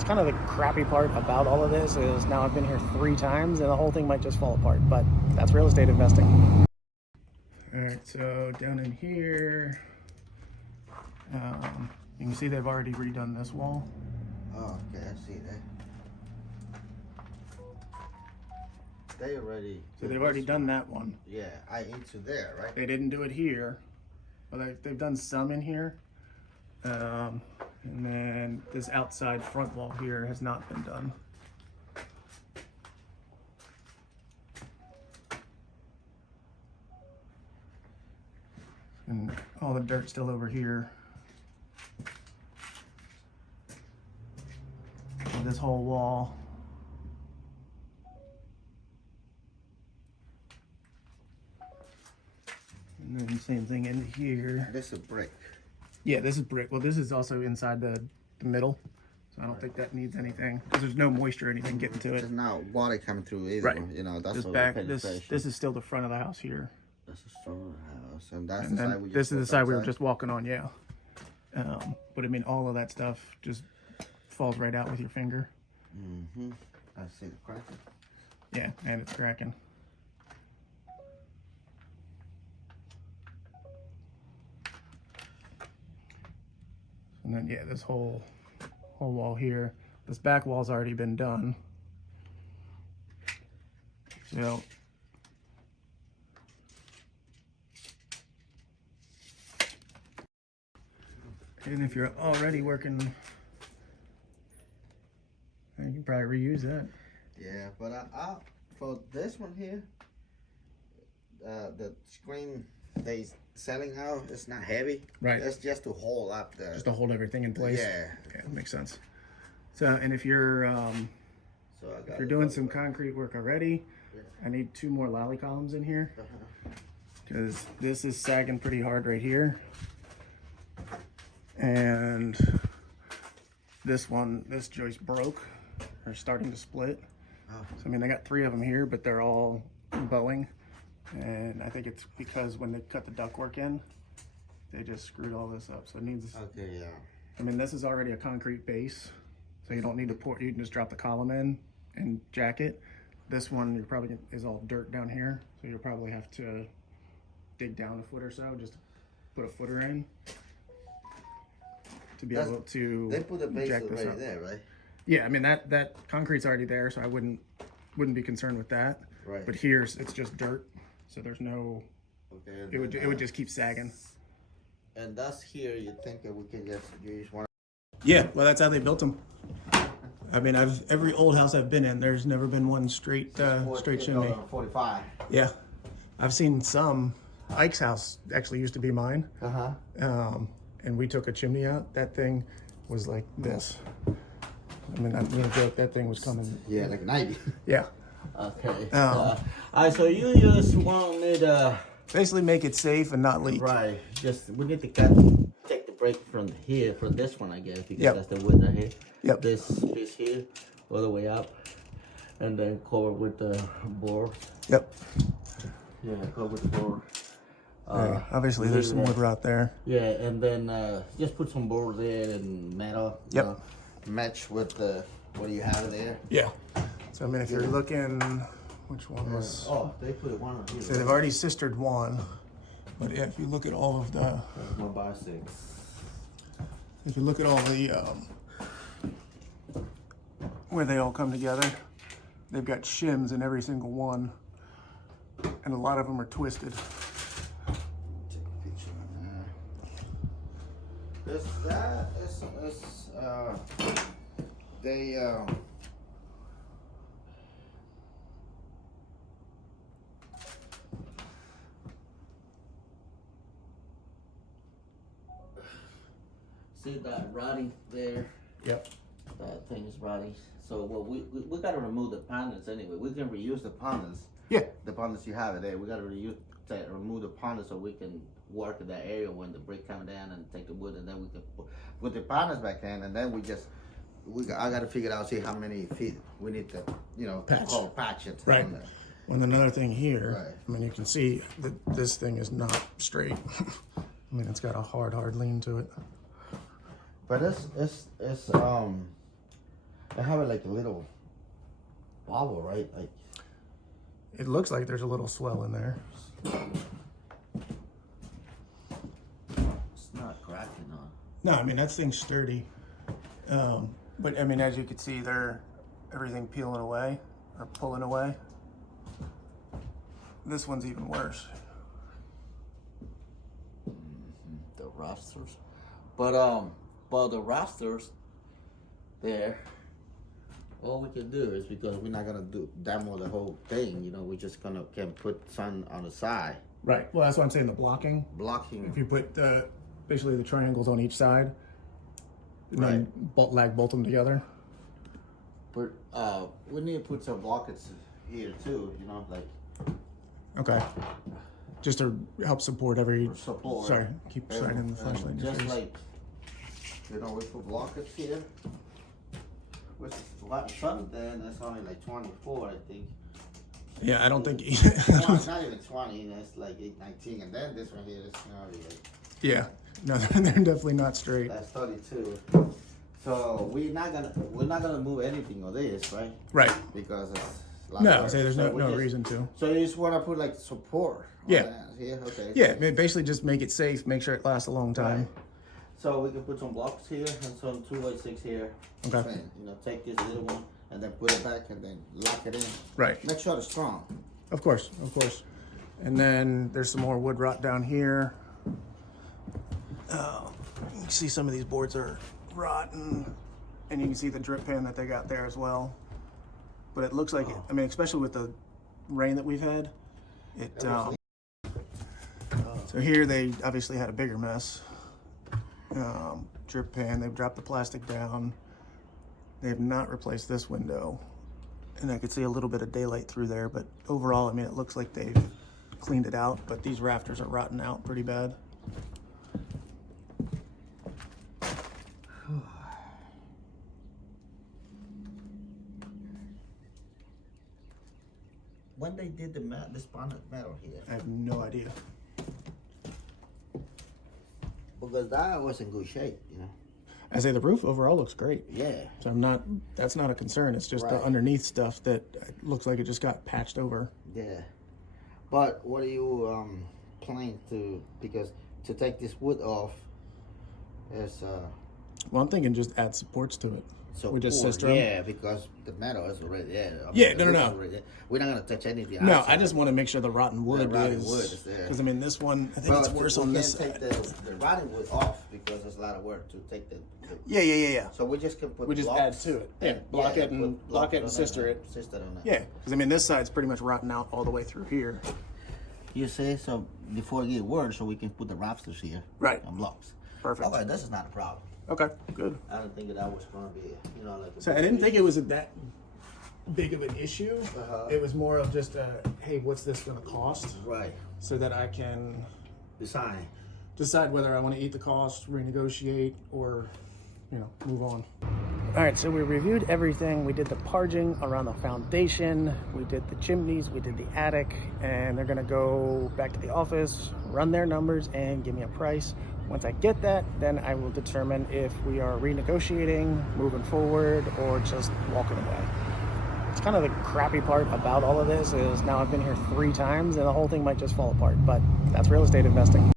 It's kind of the crappy part about all of this is now I've been here 3 times and the whole thing might just fall apart, but that's real estate investing. All right, so down in here, you can see they've already redone this wall. Oh, okay, I see that. They already. So they've already done that one. Yeah, I into there, right? They didn't do it here, but they've done some in here. And then this outside front wall here has not been done. And all the dirt's still over here. So this whole wall. And then same thing in here. This is brick. Yeah, this is brick. Well, this is also inside the middle. So I don't think that needs anything because there's no moisture or anything getting to it. There's not water coming through either. Right. You know, that's This what back, this is still the front of the house here. That's a strong house. And that's And the then side we just this is the walked side we were outside? just walking on, yeah. But I mean, all of that stuff just falls right out with your finger. Mm-hmm. I see the crack. Yeah, and it's cracking. And then, yeah, this whole wall here. This back wall's already been done. So, and if you're already working, you can probably reuse that. Yeah, but I for this one here, the screen they selling out, it's not heavy. Right. It's just to hold up the. Just to hold everything in place. Yeah. Yeah, that makes sense. So, and if you're So I got if you're doing some concrete work already, I need 2 more lally columns in here because this is sagging pretty hard right here, and this joist broke or starting to split. So I mean, they got 3 of them here, but they're all bowing, and I think it's because when they cut the ductwork in, they just screwed all this up. So it needs. Okay, yeah. I mean, this is already a concrete base, so you don't need to pour. You can just drop the column in and jack it. This one you probably is all dirt down here, so you'll probably have to dig down a foot or so just to put a footer in to be able to. They put the base jack this right up. there, right? Yeah, I mean that concrete's already there, so I wouldn't be concerned with that. Right. But here's it's just dirt, so there's no. Okay. It would just keep sagging. And that's here. You think that we can just use one? Yeah, well, that's how they built them. I mean, every old house I've been in, there's never been one straight chimney. 45. Yeah, I've seen some. Ike's house actually used to be mine. And we took a chimney out. That thing was like this. I mean, I'm gonna joke. That thing was coming. Yeah, like 90. Yeah. Okay. Alright, so you just want me to Basically, make it safe and not leak. right? Just we need to take the break from here for this one, I guess, because Yep. that's the width right here. Yep. This piece here, all the way up, and then cover with the board. Yep. Yeah, cover with the board. Yeah, obviously, there's some wood rot there. Yeah, and then just put some board there and metal. Yep. Match with the what do you have there? Yeah. So I mean, if you're looking, which one was? Oh, they put one on here. So they've already sistered one, but yeah, if you look at all of the, That's my by 6. if you look at all the where they all come together, they've got shims in every single one, and a lot of them are twisted. Take a picture of that. They see that rotting there. Yep. That thing is rotting. So well, we got to remove the panels anyway. We can reuse the panels. Yeah. The panels you have there, we got to remove the panels so we can work in that area when the brick come down and take the wood, and then we can put the panels back in, and then I got to figure out, see how many feet we need to, patch it. Right. And another thing here, Right. I mean, you can see that this thing is not straight. I mean, it's got a hard lean to it. But I have it like a little bubble, right? Like It looks like there's a little swell in there. it's not cracking on. No, I mean, that thing's sturdy. But I mean, as you can see, everything peeling away or pulling away. This one's even worse. The rafters, but the rafters there, all we can do is, because we're not gonna demo the whole thing, you know, we're just can put some on the side. Right. Well, that's why I'm saying the blocking. Blocking. If you put basically the triangles on each side, and then bolt them together. But we need to put some blockets here too, you know, like. Okay. Just to help support every. Support. Sorry, keep shining the flashlight. Just like, you know, we put blockets here. Which is front then that's only like 24, I think. Yeah, I don't think. It's not even 20, it's like 19, and then this one here is already like. Yeah, no, they're definitely not straight. That's 32. So we're not gonna move anything of this, right? Right. Because it's a lot No, of work. say there's So no reason to. So you just want to put like support. Yeah. On that here, okay. Yeah, basically just make it safe, make sure it lasts a long time. Right. So we can put some blocks here and some 2x6 here. Okay. And, you know, take this little one and then put it back and then lock it in. Right. Make sure it's strong. Of course, of course. And then there's some more wood rot down here. You can see some of these boards are rotten, and you can see the drip pan that they got there as well. But it looks like, I mean, especially with the rain that we've had, so here they obviously had a bigger mess. Drip pan, they've dropped the plastic down. They have not replaced this window. And I could see a little bit of daylight through there, but overall, I mean, it looks like they've cleaned it out, but these rafters are rotting out pretty bad. When they did this bonnet metal here, I have no idea. because that was in good shape, you know. I say the roof overall looks great. Yeah. So that's not a concern. It's just the Right. underneath stuff that looks like it just got patched over. Yeah. But what do you plan to, because to take this wood off is Well, I'm thinking just add supports to it. so We just poor. sister 'em? Yeah, because the metal is already there. I mean, Yeah, the no, wood no. is already there. We're not gonna touch anything. No, outside. I just want to make sure the rotten wood rotten wood is there. Because I mean, this one, I think Well, it's worse on this We side. can't take the rotting wood off because it's a lot of work to take the Yeah. So we just can put We just blocks. add to it. Yeah, block it and put block it and on sister that, it. Sister on that. Yeah, because I mean, this side's pretty much rotten out all the way through here. You say so before it get worse, so we can put the rafters here. Right. And blocks. Perfect. Okay, this is not a problem. Okay, good. I didn't think that was gonna be, you know, like. So I didn't think it was that big of an issue. Uh-huh. It was more of just hey, what's this going to cost? Right. So that I can Design. decide whether I want to eat the cost, renegotiate, or, you know, move on. All right, so we reviewed everything. We did the parging around the foundation. We did the chimneys. We did the attic. And they're going to go back to the office, run their numbers, and give me a price. Once I get that, then I will determine if we are renegotiating, moving forward, or just walking away. It's kind of the crappy part about all of this is now I've been here 3 times and the whole thing might just fall apart, but that's real estate investing.